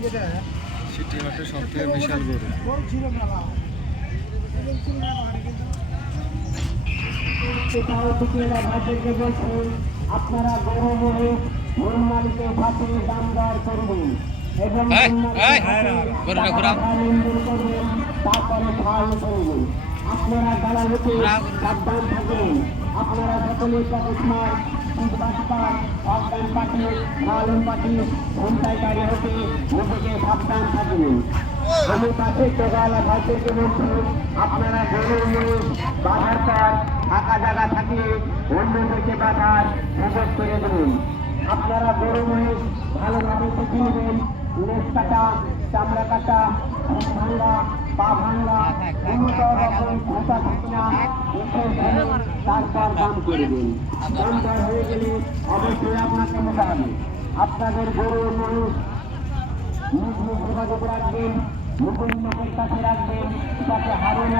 City হাটে সবথেকে বিশাল গরু। আপনারা গরু মহিষ গরু মালিকের সাথে দাম দর করবেন এবং করবেন, তারপরে খাওয়ানো করবেন। আপনারা দালালিতে সাবধান থাকবেন। আপনারা সকলেই পকেটমার অজ্ঞান পাখি মালুম পাখি ছিনতাইকারী হতে নিজেকে সাবধান থাকবেন। আমি পাশে টোকালা ভাইদেরকে বলছি, আপনারা গরুর মহিষ বাঁধার পর ফাঁকা জায়গা থাকলে অন্যদেরকে বাঁধার সুযোগ করে দেবেন। আপনারা গরু মহিষ ভালোভাবে দেখে নেবেন। লেজ কাটা, চামড়া কাটা, ভাঙা, পা ভাঙা, কোনো রকম খোঁচা থাকে না, তারপর দাম করবেন। দাম দর হয়ে গেলে অবশ্যই আপনাকে নিতে হবে। আপনাদের গরু মহিষ নিজ নিজ যোগাযোগ রাখবেন, নতুন লোকের কাছে রাখবেন, যাতে হারে না